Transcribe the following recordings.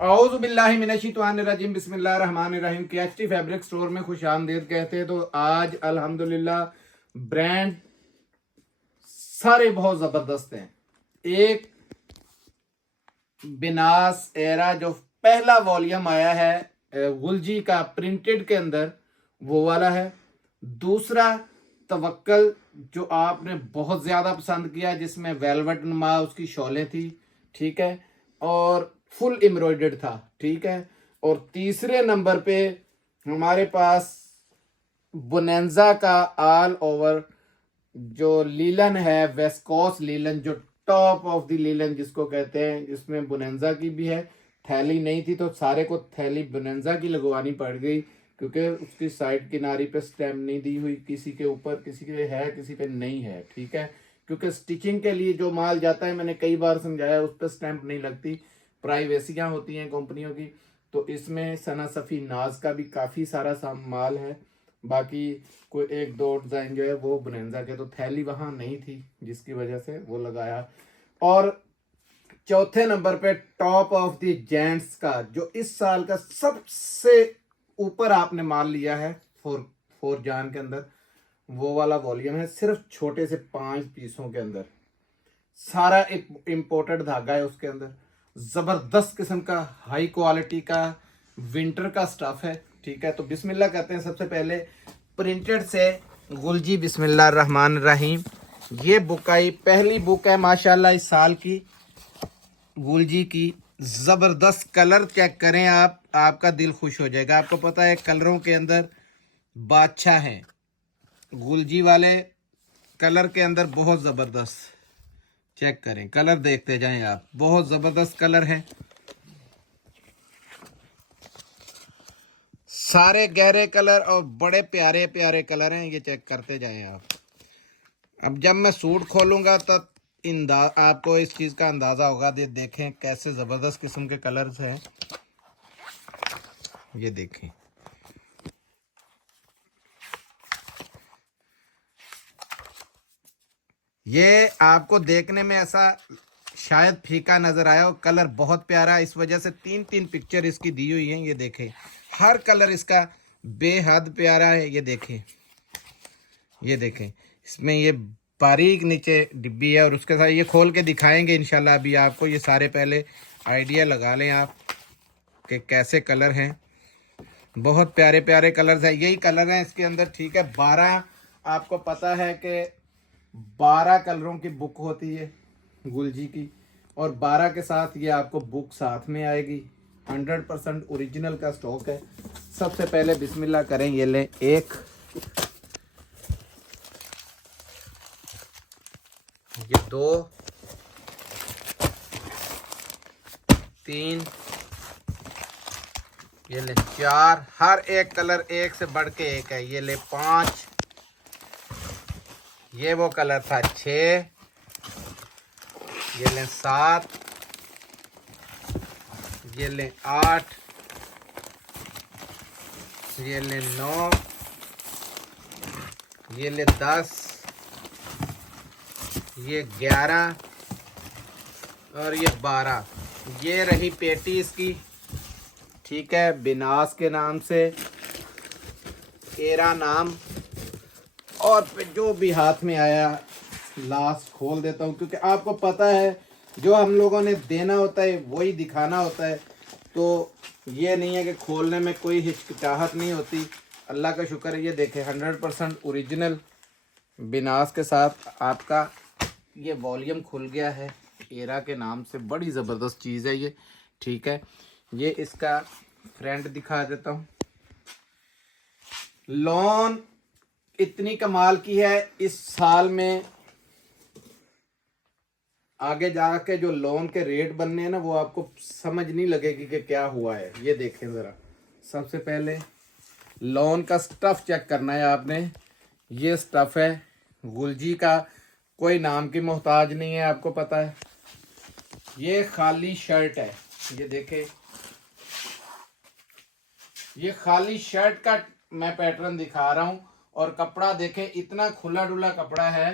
औज़ु बिल्लाहि मिनश्शैतानिर्रजीम बिस्मिल्लाहिर्रहमानिर्रहीम। KHT fabric store में खुश आमदीद कहते हैं। तो आज अल्हम्दुलिल्लाह ब्रांड सारे बहुत ज़बरदस्त हैं। एक बिनास एरा जो पहला वॉल्यूम आया है गुलजी का प्रिंटेड के अंदर, वो वाला है। दूसरा तवक्कल जो आपने बहुत ज़्यादा पसंद किया, जिसमें वेलवेट नुमा उसकी शॉलें थी, ठीक है, और फुल एम्ब्रॉयडर्ड था, ठीक है। और तीसरे नंबर पे हमारे पास बोनेंजा का ऑल ओवर जो लीलन है, वेस्कोस लीलन, जो टॉप ऑफ द लीलन जिसको कहते हैं, जिसमें बोनेंजा की भी है। थैली नहीं थी तो सारे को थैली बोनेंजा की लगवानी पड़ गई, क्योंकि उसकी साइड किनारी पे स्टैम्प नहीं दी हुई, किसी के ऊपर किसी के है किसी पे नहीं है, ठीक है। क्योंकि स्टिचिंग के लिए जो माल जाता है, मैंने कई बार समझाया, उस पर स्टैम्प नहीं लगती, प्राइवेसियाँ होती हैं कंपनियों की। तो इसमें सना सफ़ी नाज का भी काफ़ी सारा माल है। बाकी कोई एक दो डिज़ाइन जो है वो बोनेंजा के, तो थैली वहाँ नहीं थी जिसकी वजह से वो लगाया। और चौथे नंबर पे टॉप ऑफ द जेंट्स का जो इस साल का सबसे ऊपर आपने माल लिया है फोर जान के अंदर, वो वाला वॉल्यूम है। सिर्फ छोटे से 5 पीसों के अंदर सारा एक इम्पोर्टेड धागा है उसके अंदर, जबरदस्त किस्म का हाई क्वालिटी का विंटर का स्टफ है, ठीक है। तो बिस्मिल्लाह कहते हैं सबसे पहले प्रिंटेड से गुलजी, बिस्मिल्लाह रहमान रहीम। ये बुक आई, पहली बुक है माशाल्लाह इस साल की गुलजी की। ज़बरदस्त कलर चेक करें आप, आपका दिल खुश हो जाएगा। आपको पता है कलरों के अंदर बादशाह हैं गुलजी वाले, कलर के अंदर बहुत ज़बरदस्त। चेक करें, कलर देखते जाएं आप, बहुत ज़बरदस्त कलर हैं, सारे गहरे कलर और बड़े प्यारे प्यारे कलर हैं। ये चेक करते जाएं आप। अब जब मैं सूट खोलूंगा तब आपको इस चीज़ का अंदाज़ा होगा। देखें कैसे ज़बरदस्त किस्म के कलर्स हैं, ये देखें। ये आपको देखने में ऐसा शायद फीका नज़र आया हो, कलर बहुत प्यारा, इस वजह से 3-3 पिक्चर इसकी दी हुई हैं। ये देखें, हर कलर इसका बेहद प्यारा है। ये देखें, ये देखें, इसमें ये बारीक नीचे डिब्बी है, और उसके साथ ये खोल के दिखाएंगे इंशाल्लाह अभी आपको। ये सारे पहले आइडिया लगा लें आप कि कैसे कलर हैं, बहुत प्यारे प्यारे कलर्स हैं। यही कलर हैं इसके अंदर, ठीक है। 12, आपको पता है कि 12 कलरों की बुक होती है गुलजी की, और 12 के साथ ये आपको बुक साथ में आएगी। 100% ओरिजिनल का स्टॉक है। सबसे पहले बिस्मिल्लाह करें, ये लें, 1, ये 2, 3, ये ले 4, हर एक कलर एक से बढ़ के एक है। ये ले 5, ये वो कलर था 6, ये ले 7, ये ले 8, ये ले 9, ये ले 10, ये 11 और ये 12। ये रही पेटी इसकी, ठीक है, बिनास के नाम से, एरा नाम। और जो भी हाथ में आया लास्ट खोल देता हूँ, क्योंकि आपको पता है जो हम लोगों ने देना होता है वही दिखाना होता है। तो ये नहीं है कि खोलने में कोई हिचकिचाहट नहीं होती, अल्लाह का शुक्र है। ये देखें, 100% ओरिजिनल बिनास के साथ आपका ये वॉल्यूम खुल गया है एरा के नाम से। बड़ी ज़बरदस्त चीज़ है ये, ठीक है। ये इसका फ्रंट दिखा देता हूँ। लॉन इतनी कमाल की है इस साल में, आगे जाके जो लोन के रेट बनने हैं ना, वो आपको समझ नहीं लगेगी कि क्या हुआ है। ये देखें ज़रा, सबसे पहले लोन का स्टफ़ चेक करना है आपने। ये स्टफ़ है गुलजी का, कोई नाम की मोहताज नहीं है, आपको पता है। ये खाली शर्ट है, ये देखें, ये खाली शर्ट का मैं पैटर्न दिखा रहा हूँ। और कपड़ा देखें, इतना खुला डुला कपड़ा है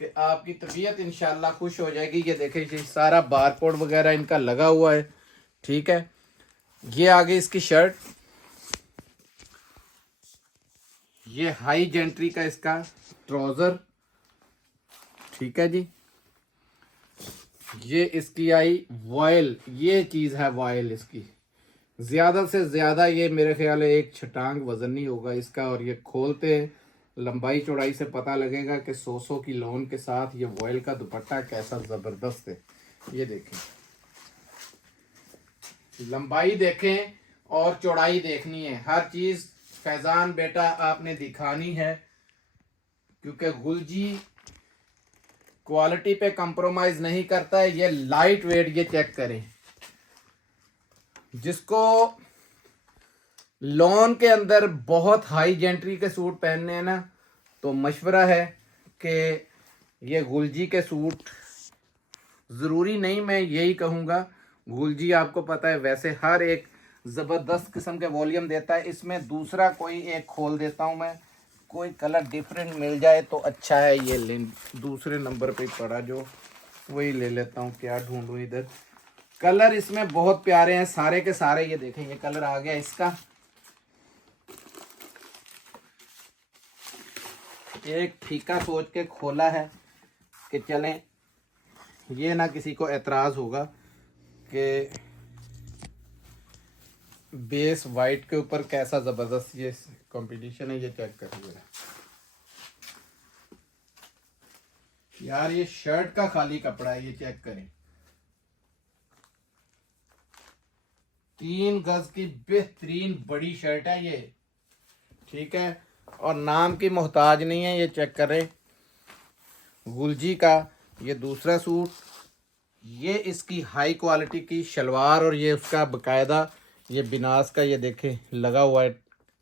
कि आपकी तबीयत इंशाल्लाह खुश हो जाएगी। ये देखें, ये सारा बारकोड वगैरह इनका लगा हुआ है, ठीक है। ये आ गई इसकी शर्ट, ये हाई जेंट्री का इसका ट्राउजर, ठीक है जी। ये इसकी आई वॉयल, ये चीज है वॉयल इसकी, ज्यादा से ज्यादा ये मेरे ख्याल है 1 छटांग वजन नहीं होगा इसका। और ये खोलते हैं लंबाई चौड़ाई से पता लगेगा कि 100 की लोन के साथ ये वॉयल का दुपट्टा कैसा जबरदस्त है। ये देखें, लंबाई देखें और चौड़ाई देखनी है, हर चीज फैजान बेटा आपने दिखानी है, क्योंकि गुलजी क्वालिटी पे कंप्रोमाइज नहीं करता है। ये लाइट वेट, ये चेक करें, जिसको लॉन के अंदर बहुत हाई जेंट्री के सूट पहनने हैं ना, तो मशवरा है कि ये गुलजी के सूट, ज़रूरी नहीं मैं यही कहूँगा, गुलजी आपको पता है वैसे हर एक ज़बरदस्त किस्म के वॉल्यूम देता है। इसमें दूसरा कोई एक खोल देता हूँ मैं, कोई कलर डिफरेंट मिल जाए तो अच्छा है। ये ले दूसरे नंबर पे पड़ा जो, वही ले लेता हूँ। क्या ढूंढूं इधर, कलर इसमें बहुत प्यारे हैं सारे के सारे। ये देखें, ये कलर आ गया इसका, एक फीका सोच के खोला है कि चलें, ये ना किसी को एतराज़ होगा कि बेस वाइट के ऊपर कैसा ज़बरदस्त ये कंपटीशन है। ये चेक करिए यार, ये शर्ट का खाली कपड़ा है, ये चेक करें, 3 गज की बेहतरीन बड़ी शर्ट है ये, ठीक है। और नाम की मोहताज नहीं है। ये चेक करें, गुलजी का ये दूसरा सूट, ये इसकी हाई क्वालिटी की शलवार, और ये उसका बकायदा ये बिनास का ये देखें लगा हुआ है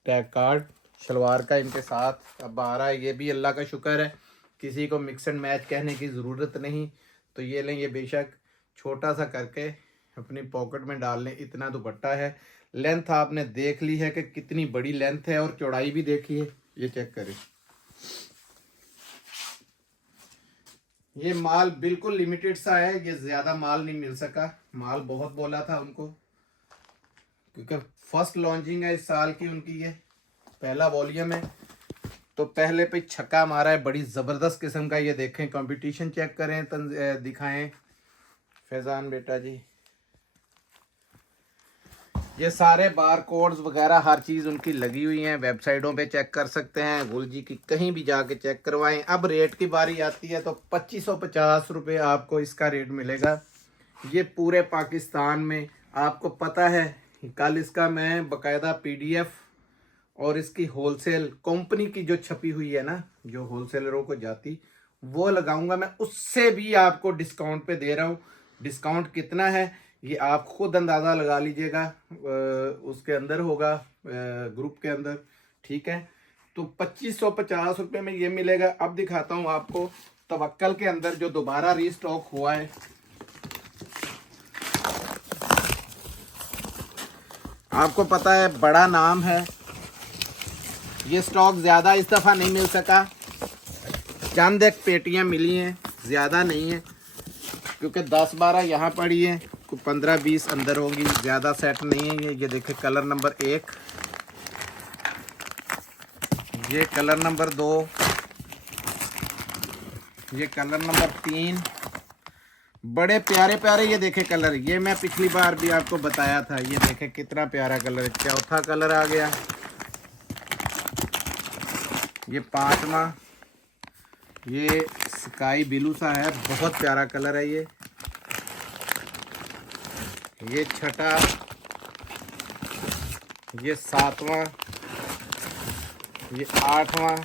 टैग कार्ड शलवार का इनके साथ अब आ रहा है। ये भी अल्लाह का शुक्र है, किसी को मिक्स एंड मैच कहने की ज़रूरत नहीं। तो ये लें, ये बेशक छोटा सा करके अपनी पॉकेट में डाल लें, इतना दुपट्टा है। लेंथ आपने देख ली है कि कितनी बड़ी लेंथ है, और चौड़ाई भी देखिए, ये चेक करें। ये माल बिल्कुल लिमिटेड सा है, ये ज़्यादा माल नहीं मिल सका, माल बहुत बोला था उनको, क्योंकि फर्स्ट लॉन्चिंग है इस साल की उनकी, ये पहला वॉल्यूम है, तो पहले पे छक्का मारा है बड़ी ज़बरदस्त किस्म का। ये देखें, कंपटीशन चेक करें, दिखाएं फैजान बेटा जी। ये सारे बार कोड्स वगैरह हर चीज़ उनकी लगी हुई हैं, वेबसाइटों पे चेक कर सकते हैं, गुलजी की कहीं भी जाके चेक करवाएं। अब रेट की बारी आती है तो 2550 रुपये आपको इसका रेट मिलेगा। ये पूरे पाकिस्तान में आपको पता है, कल इसका मैं बकायदा PDF और इसकी होलसेल कंपनी की जो छपी हुई है ना, जो होलसेलरों को जाती, वो लगाऊंगा मैं, उससे भी आपको डिस्काउंट पे दे रहा हूँ। डिस्काउंट कितना है ये आप खुद अंदाज़ा लगा लीजिएगा, उसके अंदर होगा ग्रुप के अंदर, ठीक है। तो 2550 रुपये में ये मिलेगा। अब दिखाता हूँ आपको तवक्कल के अंदर जो दोबारा रीस्टॉक हुआ है। आपको पता है बड़ा नाम है, ये स्टॉक ज़्यादा इस दफ़ा नहीं मिल सका, चंद एक पेटियाँ मिली हैं, ज़्यादा नहीं है, क्योंकि 10-12 यहाँ पड़ी हैं, 15-20 अंदर होंगी, ज़्यादा सेट नहीं है ये देखें, कलर नंबर 1, ये कलर नंबर 2, ये कलर नंबर 3, बड़े प्यारे प्यारे ये देखें कलर। ये मैं पिछली बार भी आपको बताया था, ये देखें कितना प्यारा कलर। चौथा कलर आ गया, ये 5वां, ये स्काई ब्लू सा है, बहुत प्यारा कलर है ये 6ठा, ये 7वां, ये 8वां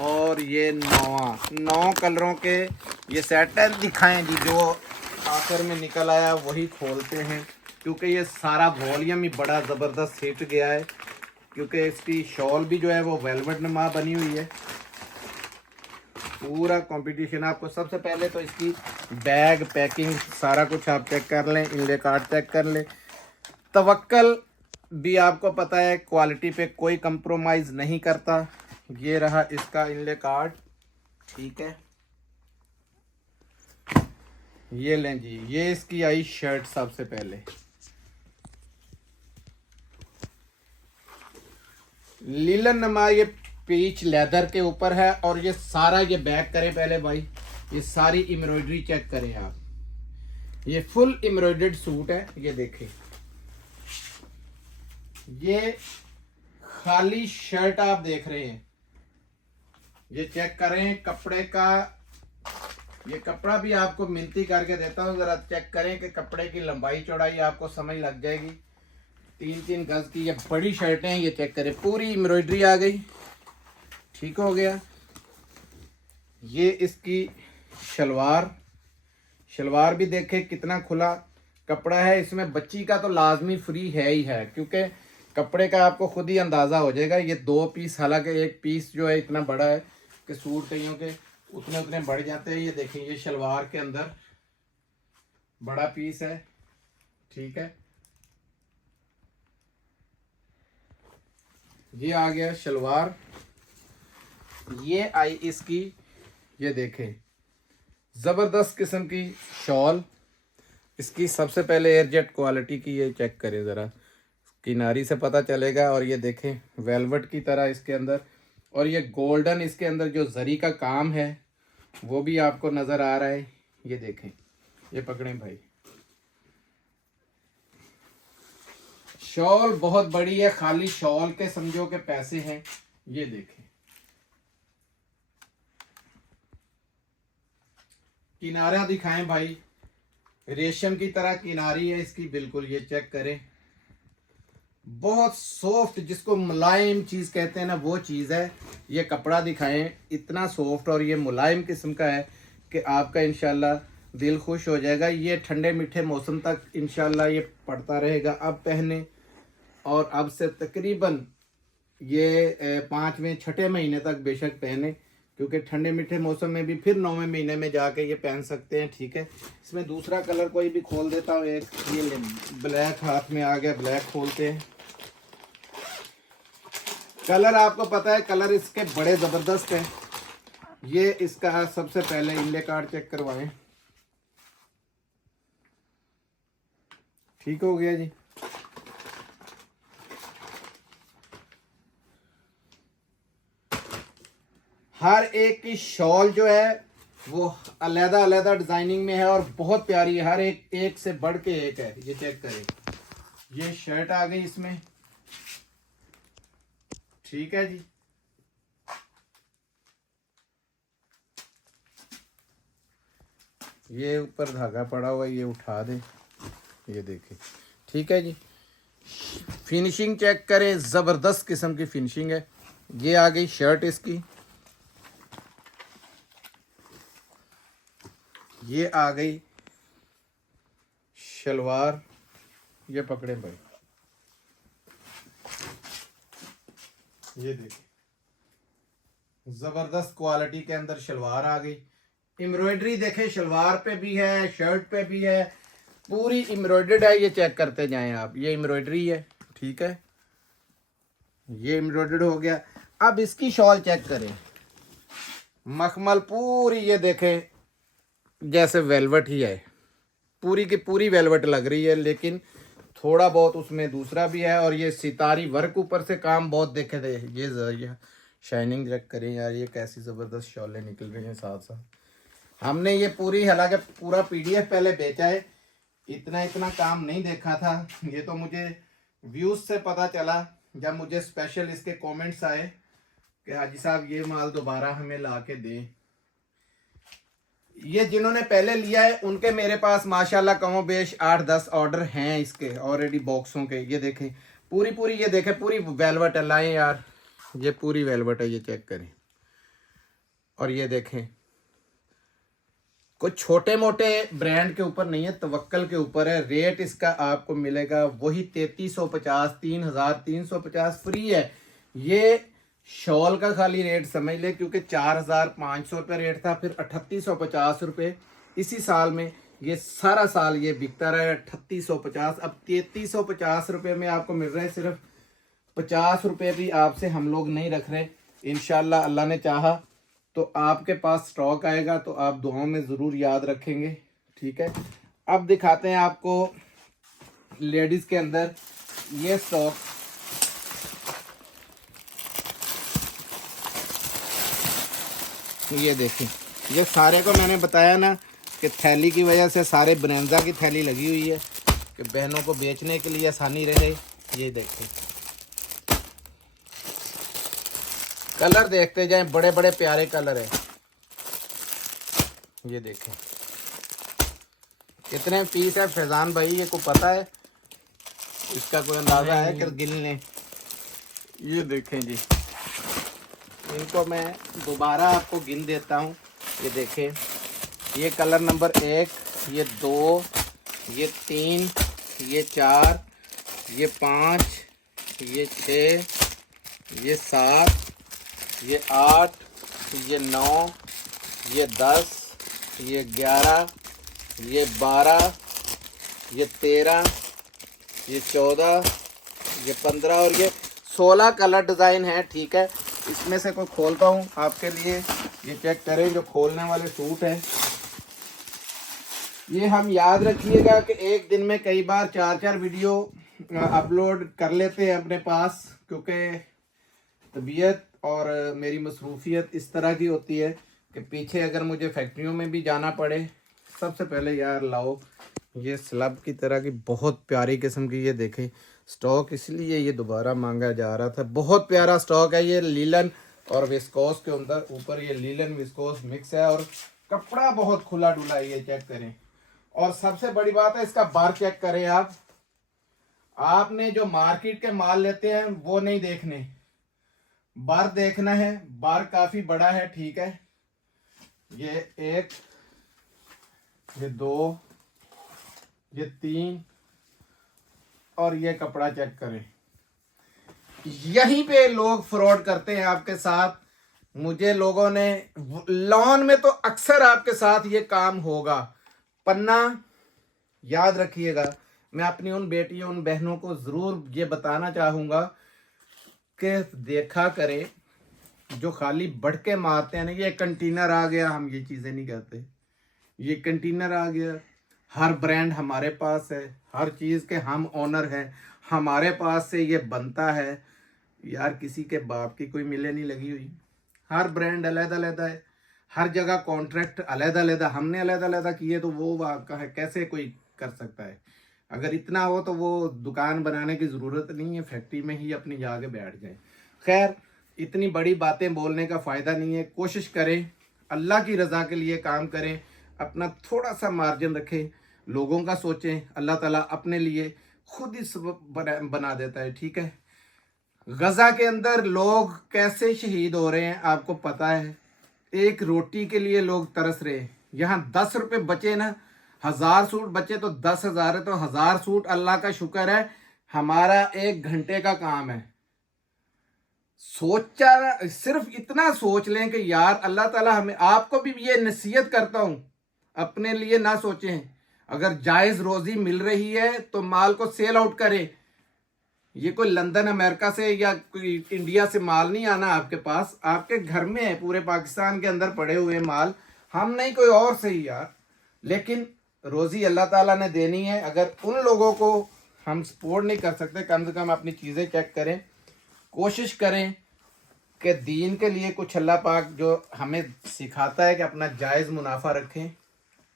और ये 9वां। 9 कलरों के ये सेट है। दिखाएं जी, जो आखिर में निकल आया वही खोलते हैं, क्योंकि ये सारा वॉल्यूम ही बड़ा ज़बरदस्त हिट गया है, क्योंकि इसकी शॉल भी जो है वो वेलवेट नुमा बनी हुई है। पूरा कंपटीशन आपको, सबसे पहले तो इसकी बैग पैकिंग सारा कुछ आप चेक कर लें, इनले कार्ड चेक कर लें। तवक्कल भी आपको पता है क्वालिटी पे कोई कंप्रोमाइज़ नहीं करता। ये रहा इसका इनले कार्ड, ठीक है। ये लें जी, ये इसकी आई शर्ट। सबसे पहले लीलन नमा ये पीच लेदर के ऊपर है। और ये सारा ये बैक करें पहले भाई, ये सारी एम्ब्रॉयडरी चेक करें आप, ये फुल एम्ब्रॉयडर्ड सूट है। ये देखें, ये खाली शर्ट आप देख रहे हैं, ये चेक करें कपड़े का। ये कपड़ा भी आपको मिनती करके देता हूँ, जरा चेक करें कि कपड़े की लंबाई चौड़ाई आपको समझ लग जाएगी। 3-3 गज की ये बड़ी शर्टें हैं, ये चेक करें, पूरी एम्ब्रॉयडरी आ गई। ठीक हो गया। ये इसकी शलवार, शलवार भी देखें कितना खुला कपड़ा है। इसमें बच्ची का तो लाजमी फ्री है ही है, क्योंकि कपड़े का आपको खुद ही अंदाज़ा हो जाएगा। ये 2 पीस, हालांकि एक पीस जो है इतना बड़ा है कि सूट कईयों के उतने उतने बढ़ जाते हैं। ये देखें, ये शलवार के अंदर बड़ा पीस है। ठीक है, ये आ गया शलवार। ये आई इसकी, ये देखें ज़बरदस्त किस्म की शॉल। इसकी सबसे पहले एयरजेट क्वालिटी की, ये चेक करें ज़रा, किनारी से पता चलेगा। और ये देखें वेलवेट की तरह इसके अंदर, और ये गोल्डन इसके अंदर जो जरी का काम है वो भी आपको नज़र आ रहा है। ये देखें, ये पकड़ें भाई, शॉल बहुत बड़ी है, खाली शॉल के समझो के पैसे हैं। ये देखें, किनारा दिखाएं भाई, रेशम की तरह किनारी है इसकी बिल्कुल। ये चेक करें, बहुत सॉफ्ट, जिसको मुलायम चीज कहते हैं ना, वो चीज है। ये कपड़ा दिखाएं, इतना सॉफ्ट और ये मुलायम किस्म का है कि आपका इंशाल्लाह दिल खुश हो जाएगा। ये ठंडे मीठे मौसम तक इंशाल्लाह ये पड़ता रहेगा। अब पहने, और अब से तकरीबन ये 5वें 6ठे महीने तक बेशक पहने, क्योंकि ठंडे मीठे मौसम में भी फिर 9वें महीने में जाके ये पहन सकते हैं। ठीक है, इसमें दूसरा कलर कोई भी खोल देता हूँ। एक ये ब्लैक हाथ में आ गया, ब्लैक खोलते हैं। कलर आपको पता है, कलर इसके बड़े ज़बरदस्त हैं। ये इसका सबसे पहले इनले कार्ड चेक करवाएं। ठीक हो गया जी। हर एक की शॉल जो है वो अलग अलग डिजाइनिंग में है और बहुत प्यारी है, हर एक एक से बढ़ के एक है। ये चेक करें, ये शर्ट आ गई इसमें। ठीक है जी, ये ऊपर धागा पड़ा हुआ है, ये उठा दें। ये देखिए, ठीक है जी। फिनिशिंग चेक करें, ज़बरदस्त किस्म की फिनिशिंग है। ये आ गई शर्ट इसकी, ये आ गई शलवार। ये पकड़े भाई, ये देखिए ज़बरदस्त क्वालिटी के अंदर शलवार आ गई। एम्ब्रॉयडरी देखें, शलवार पे भी है, शर्ट पे भी है, पूरी एम्ब्रॉयडर्ड है। ये चेक करते जाएं आप, ये एम्ब्रॉयडरी है। ठीक है, ये एम्ब्रॉयडर्ड हो गया। अब इसकी शॉल चेक करें, मखमल पूरी, ये देखें जैसे वेलवेट ही है, पूरी की पूरी वेलवेट लग रही है, लेकिन थोड़ा बहुत उसमें दूसरा भी है। और ये सितारी वर्क ऊपर से काम बहुत देखे थे। ये शाइनिंग चेक करें यार, ये कैसी ज़बरदस्त शॉलें निकल रही हैं साथ साथ। हमने ये पूरी, हालांकि पूरा PDF पहले बेचा है, इतना इतना काम नहीं देखा था। ये तो मुझे व्यूज़ से पता चला, जब मुझे स्पेशल इसके कमेंट्स आए कि हाजी साहब ये माल दोबारा हमें ला के दें। ये जिन्होंने पहले लिया है उनके मेरे पास माशाल्लाह कमो बेश 8-10 ऑर्डर हैं इसके ऑलरेडी बॉक्सों के। ये देखें पूरी पूरी, ये देखें पूरी वेलवेट है। लाएं यार, ये पूरी वेलवेट है, ये चेक करें। और ये देखें, कुछ छोटे मोटे ब्रांड के ऊपर नहीं है, तवक्कल के ऊपर है। रेट इसका आपको मिलेगा वही 3350, 3350 फ्री है। ये शॉल का खाली रेट समझ ले, क्योंकि 4500 रुपये रेट था, फिर 3850 रुपये इसी साल में, ये सारा साल ये बिकता रहा है 3850। अब 3350 रुपये में आपको मिल रहा है। सिर्फ 50 रुपये भी आपसे हम लोग नहीं रख रहे। इंशाल्लाह अल्लाह ने चाहा तो आपके पास स्टॉक आएगा तो आप दुआओं में ज़रूर याद रखेंगे। ठीक है, अब दिखाते हैं आपको लेडीज़ के अंदर ये स्टॉक। ये देखिए, ये सारे को मैंने बताया ना कि थैली की वजह से सारे ब्रेंजा की थैली लगी हुई है कि बहनों को बेचने के लिए आसानी रहे। ये देखिए, कलर देखते जाएं, बड़े बड़े प्यारे कलर है। ये देखें कितने पीस है फैजान भाई, ये को पता है? इसका कोई अंदाजा है कि गिन लें? ये देखें जी, इनको मैं दोबारा आपको गिन देता हूँ। ये देखें, ये कलर नंबर 1, ये 2, ये 3, ये 4, ये 5, ये 6, ये 7, ये 8, ये 9, ये 10, ये 11, ये 12, ये 13, ये 14, ये 15 और ये 16 कलर डिज़ाइन है। ठीक है, इसमें से कोई खोलता हूँ आपके लिए। ये चेक करें, जो खोलने वाले सूट है, ये हम याद रखिएगा कि एक दिन में कई बार 4-4 वीडियो अपलोड कर लेते हैं अपने पास, क्योंकि तबीयत और मेरी मसरूफियत इस तरह की होती है कि पीछे अगर मुझे फैक्ट्रियों में भी जाना पड़े। सबसे पहले यार लाओ, ये स्लब की तरह की बहुत प्यारी किस्म की, ये देखें स्टॉक, इसलिए ये दोबारा मांगा जा रहा था। बहुत प्यारा स्टॉक है ये, लीलन और विस्कोस के अंदर, ऊपर ये लीलन विस्कोस मिक्स है और कपड़ा बहुत खुला डुला है। ये चेक करें, और सबसे बड़ी बात है इसका बार चेक करें आप। आपने जो मार्केट के माल लेते हैं वो नहीं देखने, बार देखना है। बार काफी बड़ा है। ठीक है, ये 1, ये 2, ये 3 और ये कपड़ा चेक करें। यहीं पे लोग फ्रॉड करते हैं आपके साथ। मुझे लोगों ने लॉन में तो अक्सर आपके साथ ये काम होगा। पन्ना याद रखिएगा। मैं अपनी उन बेटियों, उन बहनों को जरूर ये बताना चाहूंगा कि देखा करें, जो खाली बढ़ के मारते हैं ना, ये कंटेनर आ गया, हम ये चीजें नहीं करते। ये कंटेनर आ गया, हर ब्रांड हमारे पास है, हर चीज़ के हम ओनर हैं, हमारे पास से ये बनता है। यार किसी के बाप की कोई मिले नहीं लगी हुई। हर ब्रांड अलग-अलग है, हर जगह कॉन्ट्रैक्ट अलग-अलग, हमने अलग-अलग किए तो वो आपका है, कैसे कोई कर सकता है? अगर इतना हो तो वो दुकान बनाने की ज़रूरत नहीं है, फैक्ट्री में ही अपनी जाके बैठ जाए। खैर, इतनी बड़ी बातें बोलने का फ़ायदा नहीं है। कोशिश करें, अल्लाह की रज़ा के लिए काम करें, अपना थोड़ा सा मार्जिन रखें, लोगों का सोचें। अल्लाह ताला अपने लिए खुद ही सबब बना देता है। ठीक है, गजा के अंदर लोग कैसे शहीद हो रहे हैं आपको पता है। एक रोटी के लिए लोग तरस रहे हैं। यहाँ 10 रुपए बचे ना, 1000 सूट बचे तो 10,000 है, तो 1000 सूट अल्लाह का शुक्र है, हमारा 1 घंटे का काम है। सोचा, सिर्फ इतना सोच लें कि यार अल्लाह ताला हमें, आपको भी ये नसीहत करता हूं, अपने लिए ना सोचें। अगर जायज रोजी मिल रही है तो माल को सेल आउट करें। ये कोई लंदन अमेरिका से या कोई इंडिया से माल नहीं आना आपके पास, आपके घर में है, पूरे पाकिस्तान के अंदर पड़े हुए माल। हम नहीं कोई और सही यार, लेकिन रोजी अल्लाह ताला ने देनी है। अगर उन लोगों को हम सपोर्ट नहीं कर सकते, कम से कम अपनी चीज़ें चेक करें, कोशिश करें कि दीन के लिए कुछ अल्लाह पाक जो हमें सिखाता है कि अपना जायज़ मुनाफा रखें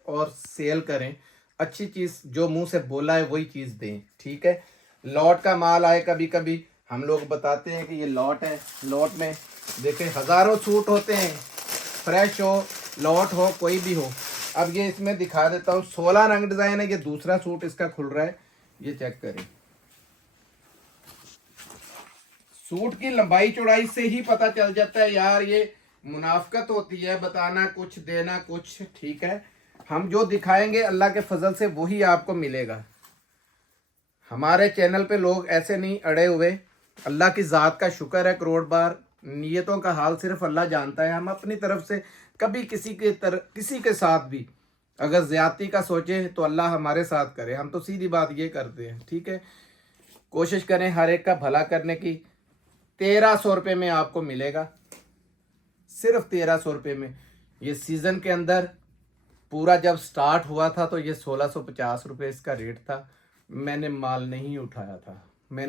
और सेल करें। अच्छी चीज़ जो मुंह से बोला है वही चीज़ दें। ठीक है, लॉट का माल आए, कभी कभी हम लोग बताते हैं कि ये लॉट है, लॉट में देखें हज़ारों सूट होते हैं, फ्रेश हो, लॉट हो, कोई भी हो। अब ये इसमें दिखा देता हूँ, 16 रंग डिज़ाइन है। ये दूसरा सूट इसका खुल रहा है, ये चेक करें। सूट की लंबाई चौड़ाई से ही पता चल जाता है यार, ये मुनाफकत होती है, बताना कुछ देना कुछ। ठीक है, हम जो दिखाएंगे अल्लाह के फजल से वही आपको मिलेगा। हमारे चैनल पे लोग ऐसे नहीं अड़े हुए। अल्लाह की ज़ात का शुक्र है करोड़ बार, नीयतों का हाल सिर्फ अल्लाह जानता है। हम अपनी तरफ से कभी किसी के साथ भी अगर ज्यादती का सोचे तो अल्लाह हमारे साथ करे, हम तो सीधी बात ये करते हैं। ठीक है, कोशिश करें हर एक का भला करने की। 1300 रुपये में आपको मिलेगा, सिर्फ 1300 रुपये में। ये सीज़न के अंदर पूरा जब स्टार्ट हुआ था तो ये 1650 रुपये इसका रेट था। मैंने माल नहीं उठाया था,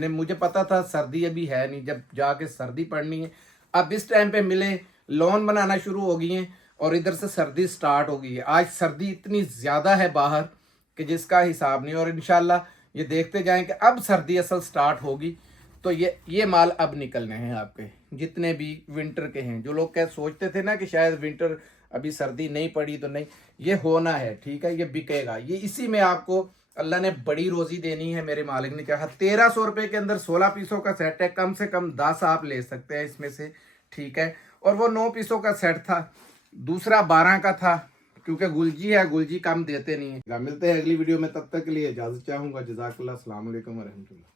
मुझे पता था सर्दी अभी है नहीं, जब जाके सर्दी पड़नी है। अब इस टाइम पे मिले लॉन बनाना शुरू हो गई हैं और इधर से सर्दी स्टार्ट हो गई है। आज सर्दी इतनी ज़्यादा है बाहर कि जिसका हिसाब नहीं, और इंशाल्लाह ये देखते जाएं कि अब सर्दी असल स्टार्ट होगी। तो ये माल अब निकलने हैं आपके, जितने भी विंटर के हैं। जो लोग कह सोचते थे ना कि शायद विंटर अभी सर्दी नहीं पड़ी तो नहीं, ये होना है, ठीक है, ये बिकेगा। ये इसी में आपको अल्लाह ने बड़ी रोजी देनी है। मेरे मालिक ने कहा 1300 रुपये के अंदर 16 पीसों का सेट है, कम से कम 10 आप ले सकते हैं इसमें से, ठीक है। और वो 9 पीसों का सेट था, दूसरा 12 का था, क्योंकि गुलजी है, गुलजी कम देते नहीं है। मिलते हैं अगली वीडियो में, तब तक के लिए इजाजत चाहूंगा। जज़ाकल्लाह, अस्सलाम वालेकुम व रहमतुल्लाह।